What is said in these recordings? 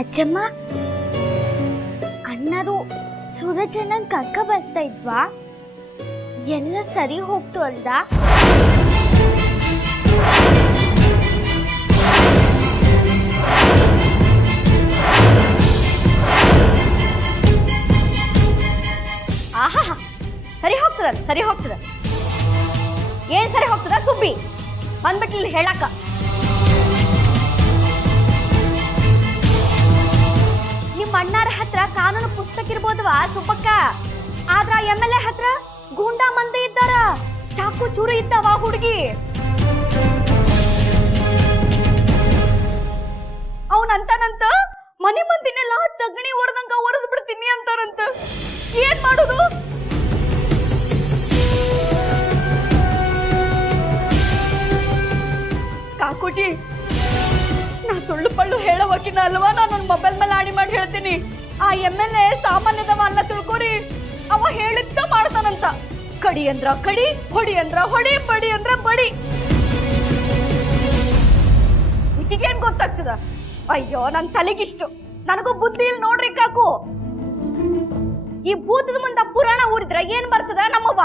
ಅಜ್ಜಮ್ಮ, ಅಣ್ಣರು ಸೂರಜಣ್ಣನ್ ಕರ್ಕ ಬರ್ತಾ ಇದ್ವಾ? ಎಲ್ಲ ಸರಿ ಹೋಗ್ತು ಅಲ್ದಾ? ಆಹಾ, ಸರಿ ಹೋಗ್ತದ, ಸರಿ ಹೋಗ್ತದ. ಏನ್ ಸರಿ ಹೋಗ್ತದ ಸುಬ್ಬಿ? ಬಂದ್ಬಿಟ್ಲಿ ಹೇಳಕ್ಕ. ನಿಮ್ಮ ಅಣ್ಣಾರ ಹತ್ರ ಕಾನೂನು ಪುಸ್ತಕ ಇರ್ಬೋದವಾ ಸುಬ್ಬಕ್ಕ, ಆದ್ರ MLA ಹತ್ರ ಗೂಂಡಾ ಮಂದಿ ಇದ್ದಾರ, ಚಾಕು ಚೂರು ಇದ್ದಾವ ಹುಡುಗಿ. ಅವನಂತಾನಂತ ಮನೆ ಮಂದಿನೆಲ್ಲ ತಗಣಿ ಹೊರದಂಗ ಹೊರದ್ ಬಿಡ್ತೀನಿ ಅಂತಾರಂತ. ಏನ್ ಮಾಡುದು? ಕಾಕುಜಿ, ನಾ ಸುಳ್ಳು ಪಳ್ಳು ಹೇಳೋವಕಿನ ಅಲ್ವಾ? ನಾನು ನನ್ನ ಮೊಬೈಲ್ ಮೇಲೆ ಆಡಿ ಮಾಡಿ ಹೇಳ್ತೀನಿ. ಆ MLA ಸಾಮಾನ್ಯದವ ಅಲ್ಲ ತಿಳ್ಕೊರಿ. ಅವ ಹೇಳಿದ್ದ ಮಾಡ್ತಾನಂತ. ಕಡಿ ಅಂದ್ರ ಕಡಿ, ಹೊಡಿ ಅಂದ್ರ ಹೊಡಿ, ಬಡಿ ಅಂದ್ರ ಬಡಿ. ಈಗೇನ್ ಗೊತ್ತಾಗ್ತದ? ಅಯ್ಯೋ, ನನ್ ತಲೆಗಿಷ್ಟು. ನನಗೂ ಬುದ್ಧಿ ಇಲ್ಲ ನೋಡ್ರಿ ಕಾಕು. ಈ ಭೂತದ ಮುಂದ ಪುರಾಣ ಊರಿದ್ರ ಏನ್ ಬರ್ತದ ನಮ್ಮವ್ವ?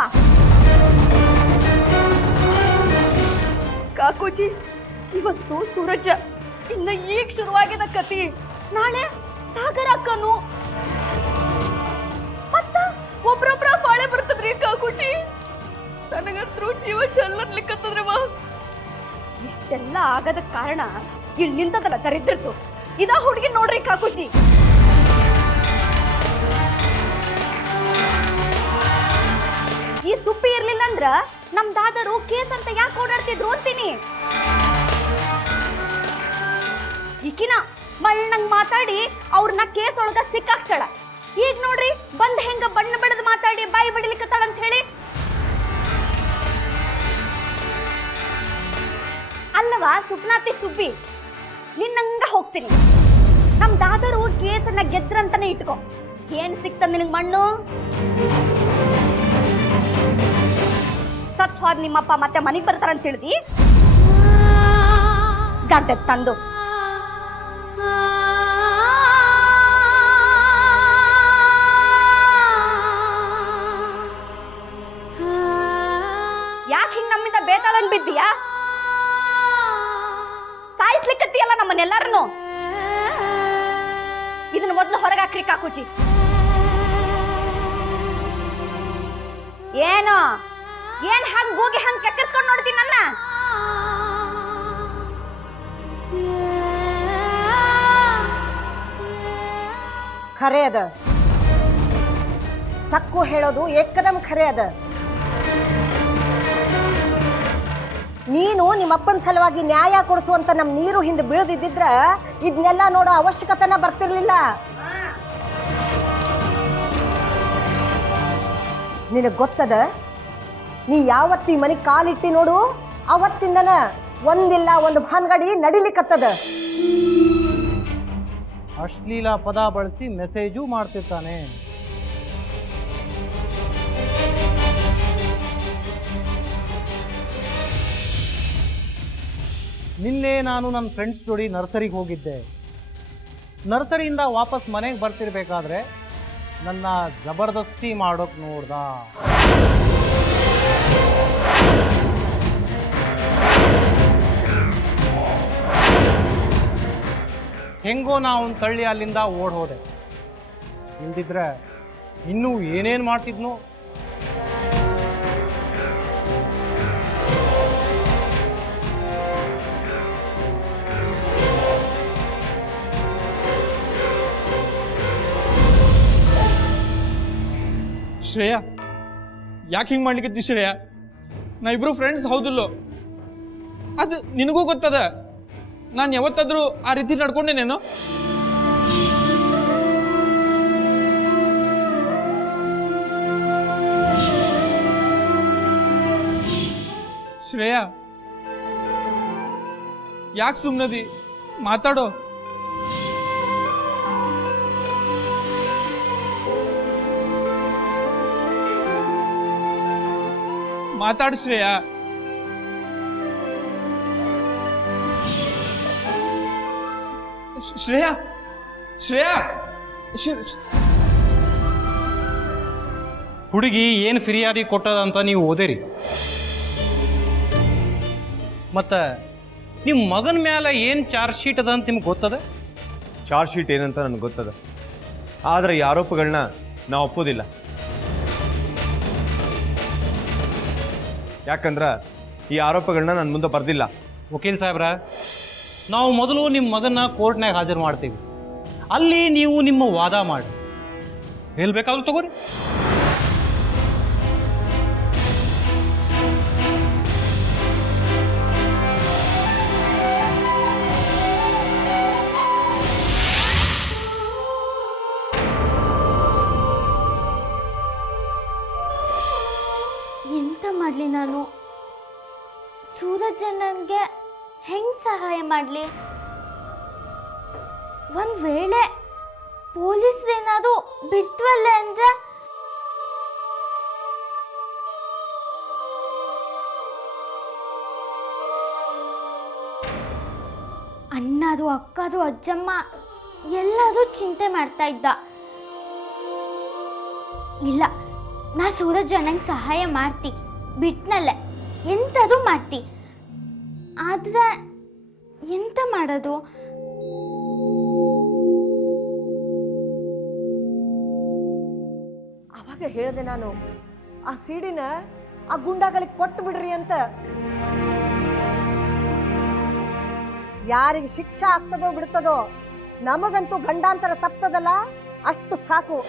ಕಾಕುಜಿ, ಇವತ್ತು ಸೂರಜ, ಇನ್ನ ಈಗ ಶುರುವಾಗಿದ ಕತಿ. ನಾಳೆ ಸಾಗರ ಅಕ್ಕನು, ಮತ್ತ ಒಬ್ರೊಬ್ರ ಬಾಳೆ ಬರ್ತದ್ರಿ ಕಾಕುಜಿ. ನನಗಂತ್ರು ಜೀವ ಚಲ್ಲನ್ಲಿಕ್ಕತ್ತದ್ರವ. ಇಷ್ಟೆಲ್ಲ ಆಗದ ಕಾರಣ ಇಲ್ಲಿ ನಿಂತದಲ್ಲ ದರಿದ್ರತು. ಇದ ಹುಡುಗಿ ನೋಡ್ರಿ ಕಾಕುಜಿ. ಈ ಸುಪ್ಪಿ ಇರ್ಲಿಲ್ಲ ಅಂದ್ರ ನಮ್ ದಾದರು ಕೇಸ್ ಅಂತ ಯಾಕೆ ಓಡಾಡ್ತಿದ್ರು ಅಂತೀನಿ. ಈಕಿನ ಮಳ್ಳಂಗ್ ಮಾತಾಡಿ ಅವ್ರನ್ನ ಕೇಸ್ ಒಳಗ ಸಿಕ್ಕಾಕ್ತಾಳ. ಈಗ ನೋಡ್ರಿ ಬಂದ್ ಹೆಂಗ ಬಣ್ಣ ಬಡದ್ ಮಾತಾಡಿ ಬಾಯಿ ಬಡಿಲಿಕ್ಕತ್ತಾಳ ಅಂತ ಹೇಳಿ. ಅಲ್ಲವಾ ಸುಪ್ನಾತಿ ಸುಬ್ಬಿ, ನಿನ್ನಂಗ ಹೋಗ್ತೀನಿ. ನಮ್ ದಾದರು ಕೇಸನ್ನ ಗೆದ್ರಂತಾನೆ ಇಟ್ಕೋ. ಏನ್ ಸಿಕ್ತದ ನಿನಗ್ ಮಣ್ಣು? ಸತ್ ಹೋದ್ ನಿಮ್ಮಪ್ಪ ಮತ್ತೆ ಮನೆಗ್ ಬರ್ತಾರಂತ ತಿಳಿದಿ ಗಂಟೆ ತಂದು. ಯಾಕೆ ಹಿಂಗ್ ನಮ್ಮಿಂದ ಬೇತಾಳಂಗ್ ಬಿದ್ದೀಯಾ? ಸಾಯಿಸ್ಲಿಕ್ಕತ್ತೀಯಲ್ಲ ನಮ್ಮನ್ನೆಲ್ಲಾರನು. ಇದನ್ನ ಮೊದ್ಲು ಹೊರಗಾಕ್ರಿ ಕಾಕುಜಿ. ಏನು ಏನ್ ಹಂಗ್ ಗೂಗಿ ಹಂಗ್ ಕೆಕ್ಕರ್ಸ್ಕೊಂಡ್ ನೋಡ್ತೀನಿ ನನ್ನ? ಖರೆ ಅದ, ಸಕ್ಕು ಹೇಳೋದು ಏಕದಮ್ ಖರೆ ಅದ. ನೀನು ನಿಮ್ಮಪ್ಪನ ಸಲುವಾಗಿ ನ್ಯಾಯ ಕೊಡಿಸುವಂತ ನಮ್ ನೀರು ಹಿಂದೆ ಬೀಳದಿದ್ದಿದ್ರ ಇದನ್ನೆಲ್ಲ ನೋಡೋ ಅವಶ್ಯಕತೆನ ಬರ್ತಿರ್ಲಿಲ್ಲ. ನಿನಗ್ ಗೊತ್ತದ, ನೀ ಯಾವತ್ತಿ ಮನೆ ಕಾಲಿಟ್ಟಿ ನೋಡು ಅವತ್ತಿಂದನ ಒಂದಿಲ್ಲ ಒಂದು ಭಾನ್ಗಡಿ ನಡಿಲಿಕ್ಕತ್ತದ. ಅಶ್ಲೀಲ ಪದ ಬಳಸಿ ಮೆಸೇಜು ಮಾಡ್ತಿರ್ತಾನೆ. ನಿನ್ನೆ ನಾನು ನನ್ನ ಫ್ರೆಂಡ್ಸ್ ಜೋಡಿ ನರ್ಸರಿಗೆ ಹೋಗಿದ್ದೆ. ನರ್ಸರಿಯಿಂದ ವಾಪಸ್ ಮನೆಗೆ ಬರ್ತಿರ್ಬೇಕಾದ್ರೆ ನನ್ನ ಜಬರ್ದಸ್ತಿ ಮಾಡೋಕ್ ನೋಡ್ದ. ಹೆಂಗೋ ನಾವು ತಳ್ಳಿ ಅಲ್ಲಿಂದ ಓಡ್ ಹೋದೆ. ಇಲ್ದಿದ್ರೆ ಇನ್ನೂ ಏನೇನು ಮಾಡ್ತಿದ್ನು. ಶ್ರೇಯಾ, ಯಾಕೆ ಹಿಂಗೆ ಮಾಡ್ಲಿಕ್ಕೆ ಶ್ರೇಯಾ? ನಾ ಇಬ್ರು ಫ್ರೆಂಡ್ಸ್ ಹೌದಿಲ್ಲೋ? ಅದು ನಿನಗೂ ಗೊತ್ತದ. ನಾನು ಯಾವತ್ತಾದ್ರೂ ಆ ರೀತಿ ನಡ್ಕೊಂಡೇನೇನೋ? ಶ್ರೇಯಾ, ಯಾಕೆ ಸುಮ್ಮನದಿ? ಮಾತಾಡೋ. ಮಾತಾಡು ಶ್ರೇಯಾ. ಶ್ರೇಯಾ, ಶ್ರೇಯಾ ಹುಡುಗಿ ಏನು ಫಿರ್ಯಾದಿ ಕೊಟ್ಟದಂತ ನೀವು ಓದಿರಿ. ಮತ್ತು ನಿಮ್ಮ ಮಗನ ಮೇಲೆ ಏನು ಚಾರ್ಜ್ ಶೀಟ್ ಅದ ಅಂತ ನಿಮ್ಗೆ ಗೊತ್ತದ? ಚಾರ್ಜ್ ಶೀಟ್ ಏನಂತ ನನಗೆ ಗೊತ್ತದ, ಆದರೆ ಈ ಆರೋಪಗಳನ್ನ ನಾವು ಒಪ್ಪೋದಿಲ್ಲ. ಯಾಕಂದ್ರೆ ಈ ಆರೋಪಗಳನ್ನ ನನ್ನ ಮುಂದೆ ಬರ್ದಿಲ್ಲ. ವಕೀಲ್ ಸಾಹೇಬ್ರ, ನಾವು ಮೊದಲು ನಿಮ್ಮ ಮಗನ ಕೋರ್ಟ್ನಾಗ ಹಾಜರು ಮಾಡ್ತೀವಿ. ಅಲ್ಲಿ ನೀವು ನಿಮ್ಮ ವಾದ ಮಾಡಿ ಹೇಳ್ಬೇಕಾದ್ರೂ ತಗೋರಿ. ಎಂತ ಮಾಡಲಿ ನಾನು? ಸೂರಜ್ ನನಗೆ ಹೆಂಗೆ ಸಹಾಯ ಮಾಡಲಿ? ಒಂದು ವೇಳೆ ಪೊಲೀಸ್ರೇನಾದರೂ ಬಿಡ್ತವಲ್ಲ ಅಂದರೆ ಅಣ್ಣದು ಅಕ್ಕದು ಅಜ್ಜಮ್ಮ ಎಲ್ಲರೂ ಚಿಂತೆ ಮಾಡ್ತಾ ಇದ್ದ. ಇಲ್ಲ, ನಾ ಸೂರಜ್ ಅಣ್ಣಂಗೆ ಸಹಾಯ ಮಾಡ್ತಿ, ಬಿಟ್ನಲ್ಲೇ ಎಂಥದು ಮಾಡ್ತಿ. ಆದರೆ ಎಂತ ಮಾಡೋದು? ಅವಾಗ ಹೇಳಿದೆ ನಾನು, ಆ ಸಿಡಿನ ಆ ಗುಂಡಾಗಳಿಗೆ ಕೊಟ್ಟು ಬಿಡ್ರಿ ಅಂತ. ಯಾರಿಗೆ ಶಿಕ್ಷೆ ಆಗ್ತದೋ ಬಿಡ್ತದೋ, ನಮಗಂತೂ ಗಂಡಾಂತರ ತಪ್ತದಲ್ಲ, ಅಷ್ಟು ಸಾಕು.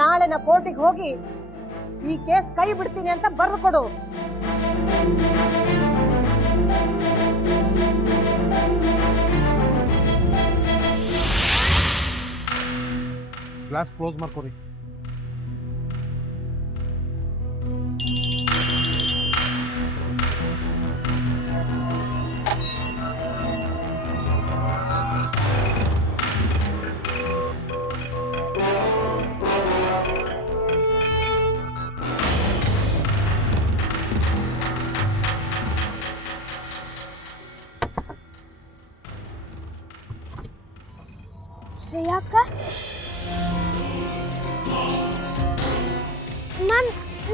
ನಾಳೆ ನಾ ಕೋರ್ಟಿಗೆ ಹೋಗಿ ಈ ಕೇಸ್ ಕೈ ಬಿಡ್ತೀನಿ ಅಂತ ಬರ್ದು ಕೊಡು. ಗ್ಲಾಸ್ ಕ್ಲೋಸ್ ಮಾಡ್ಕೊರಿ. ಶ್ರೇಯಾಕ್ಕ,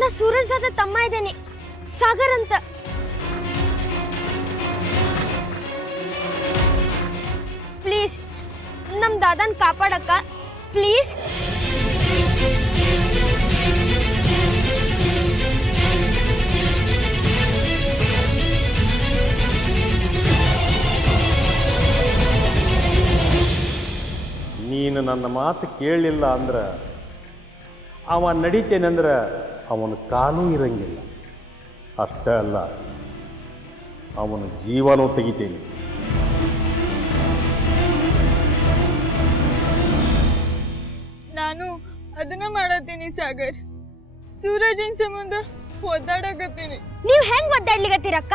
ನಾ ಸೂರಜ್ ದಾದ ತಮ್ಮ ಇದ್ದೇನೆ, ಸಾಗರ್ ಅಂತ. ಪ್ಲೀಸ್ ನಮ್ ದಾದನ್ ಕಾಪಾಡಕ್ಕ, ಪ್ಲೀಸ್. ನೀನು ನನ್ನ ಮಾತು ಕೇಳಲಿಲ್ಲ ಅಂದ್ರೆ ಅವ ನಡೀತೇನೆಂದ್ರೆ ಅವನ ಕಾಲೂ ಇರಂಗಿಲ್ಲ. ಅಷ್ಟೇ ಅಲ್ಲ, ಅವನ ಜೀವನೂ ತೆಗಿತೇನೆ. ನಾನು ಅದನ್ನ ಮಾಡತ್ತೀನಿ ಸಾಗರ್. ಸೂರಜನ್ ಸಂಬಂಧ ಒದ್ದಾಡಕತ್ತೀನಿ. ನೀವ್ ಹೆಂಗ್ ಒದ್ದಾಡ್ಲಿಗತ್ತೀರಕ್ಕ?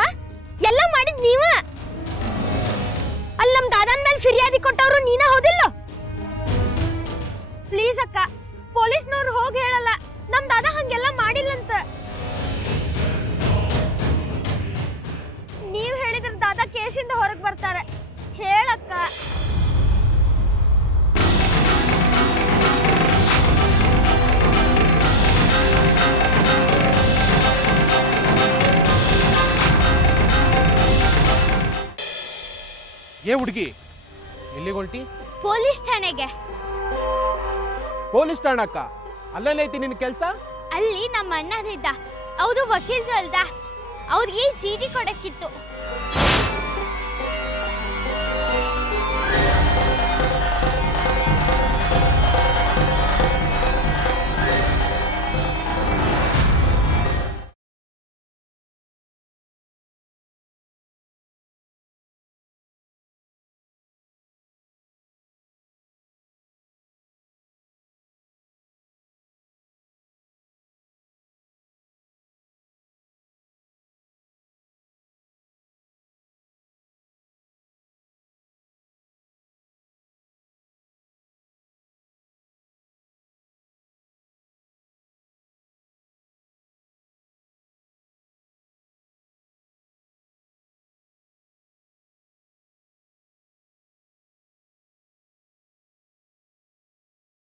ಎಲ್ಲ ಮಾಡಿದ್ ನೀವ. ಅಲ್ಲಿ ನಮ್ ದಾದನ್ ಮೇಲೆ ಫಿರ್ಯಾದಿ ಕೊಟ್ಟವ್ರು ನೀನ ಹೌದಿಲ್ಲ? ಪ್ಲೀಸ್ ಅಕ್ಕ, ಪೊಲೀಸ್ನವ್ರು ಹೋಗಿ ಹೇಳಲ್ಲ ನಮ್ ದಾದ ಹಂಗೆಲ್ಲ ಮಾಡಿಲ್ಲಂತ. ನೀವ್ ಹೇಳಿದ್ರ ದಾದ ಕೇಸಿಂದ ಹೊರಗೆ ಬರ್ತಾರೆ. ಹೇಳಕ್ಕ. ಏ ಹುಡುಗಿ, ಎಲ್ಲಿಗೆ ಹೊಲ್ಟಿ? ಪೊಲೀಸ್ ಠಾಣೆಗೆ. ಪೊಲೀಸ್ ಠಾಣಕ್ಕ? ಅಲ್ಲೈತಿ ನಿನ್ನ ಕೆಲಸ? ಅಲ್ಲಿ ನಮ್ಮ ಅಣ್ಣನಿದ್ದ, ಅವ್ರು ವಕೀಲ್ರು ಅಲ್ದ, ಅವ್ರಿಗೆ ಸಿಡಿ ಕೊಡಕ್ಕಿತ್ತು.